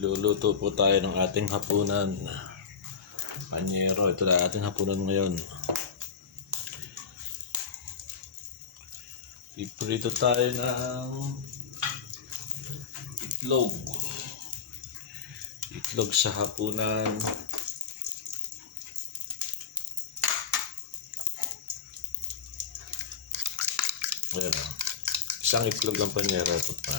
Luluto po tayo ng ating hapunan. Panyero, ito na ating hapunan ngayon. Iprito tayo ng itlog. Itlog sa hapunan. Ayan o. Isang itlog lang panyero. Ito pa.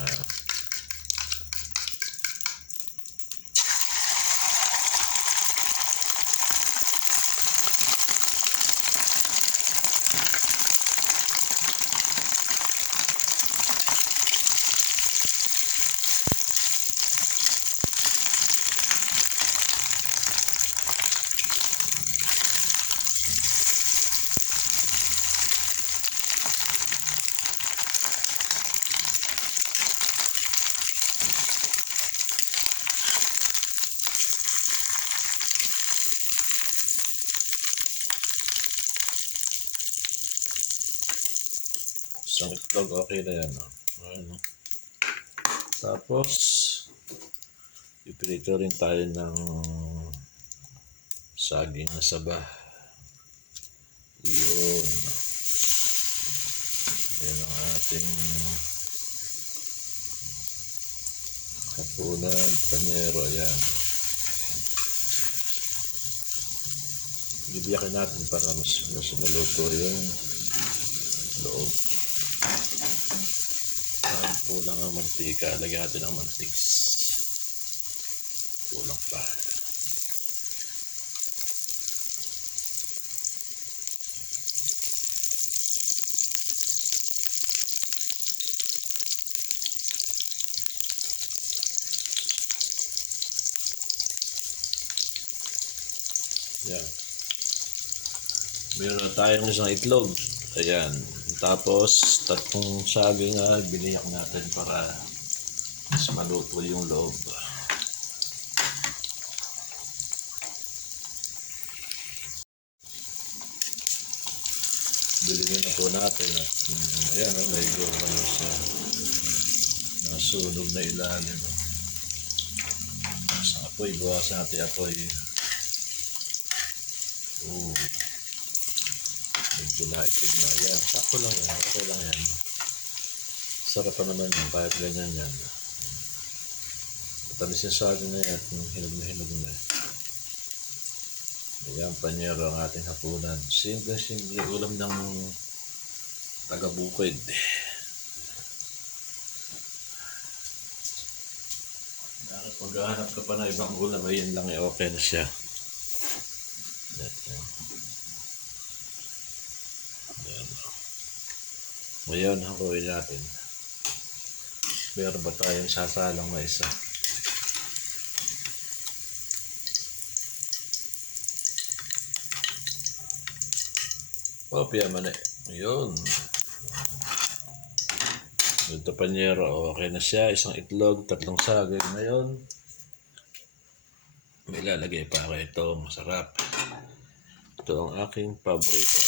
Isang itlog, okay na yan. No? Ano. Tapos, ipirito rin tayo ng saging na saba. Yun. Yan ang ating hapunan, panyero, yan. Bibiyakin natin para mas, mas maluto yung loob. Ah, kulang ang mantika. Lagyan natin ang mantiks. Kulang pa. Yan. Meron tayong isang itlog. Ayan. Tapos, tatlong saging nga, biniyak natin para mas maluto yung loob. Bilhin na po natin at um, ayan, oh, medyo ano siya nasunog na ilalim. Oh. Sa apoy, buwas natin apoy. Oh. Medyo naitim na. Yan, sakto lang yan. Okay lang yan. Sarap pa naman yan kahit ganyan yan. Matamis yung saging na yan at hinog na hinog na. Ayan, panyero ang ating hapunan. Simple, simple. Ulam ng taga-bukid. Bakit maghahanap ka pa ng ibang ulam, ayun lang eh, okay na siya. That, uh, Ayan. Ngayon, hakuin natin. Meron ba tayong sasalang na isa? Opya man eh. Ayun. Ito panyero. Okay na siya. Isang itlog, tatlong sagay. Ngayon, may lalagay pa ako ito. Masarap. Ito ang aking paborito.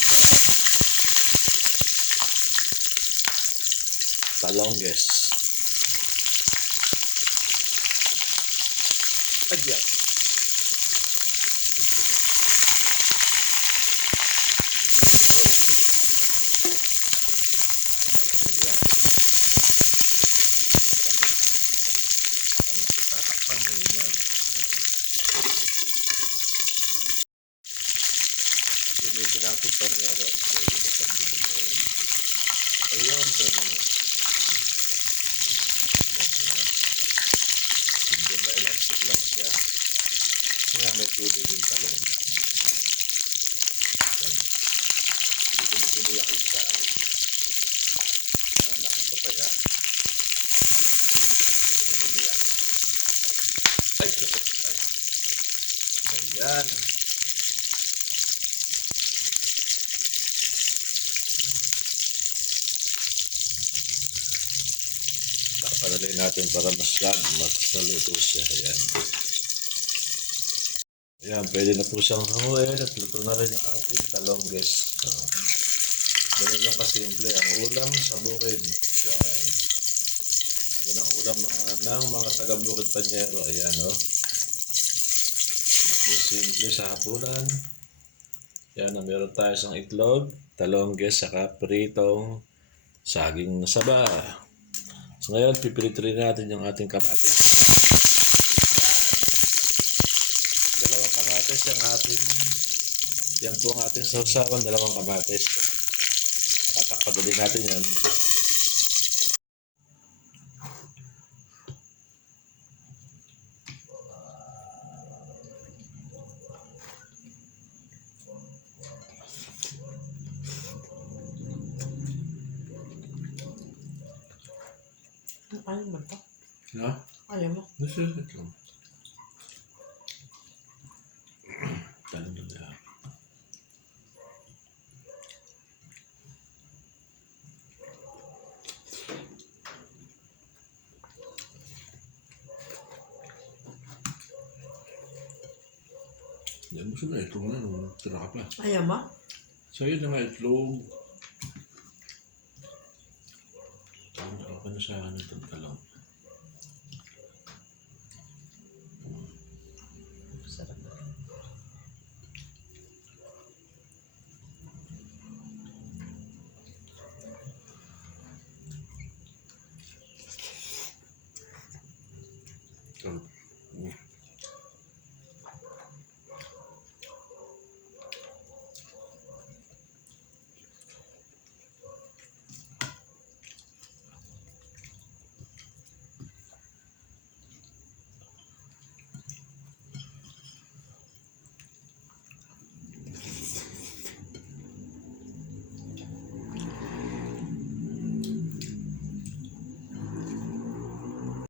Talongges. Adya. Ayan. Hindi pa ko. Ano si tatakpan mo yun yan. Tuloy natin pa niya. Pwede na siyang bilhin ngayon. Ayun, pwede na. Medyo mailansik lang siya. Kasi nga may tubig yung talong. Yan. Ko na piniyak yung isa. Ay, ah, nakita pa ya. Hindi ko na biniyak. Ay, ito. Ay. Ayan. Pakalagay natin para mas lag, mas naluto siya. Ayan. Ayan, pwede na po siyang hanguin at luto na rin yung ating talongges. So, ganun lang kasimple ang ulam sa bukid. Ayan. Yan ang ulam mga, ng mga taga-bukid panyero. Ayan, oh. Simple-simple sa hapunan. Yan, meron tayo isang itlog, talongges, saka pritong saging na saba. So ngayon, pipirito rin natin yung ating kamatis. Yan. Dalawang kamatis yung ating yan po ang ating sausawan, dalawang kamatis. Tatakpan ulit natin yan. Ano ba to? Ha? Alam mo? Nasulit lang. Yan mo sila itlog na nung tira ka pa. Alam mo? Sa'yo na nga itlog. Tama ka na sa ano itong talong.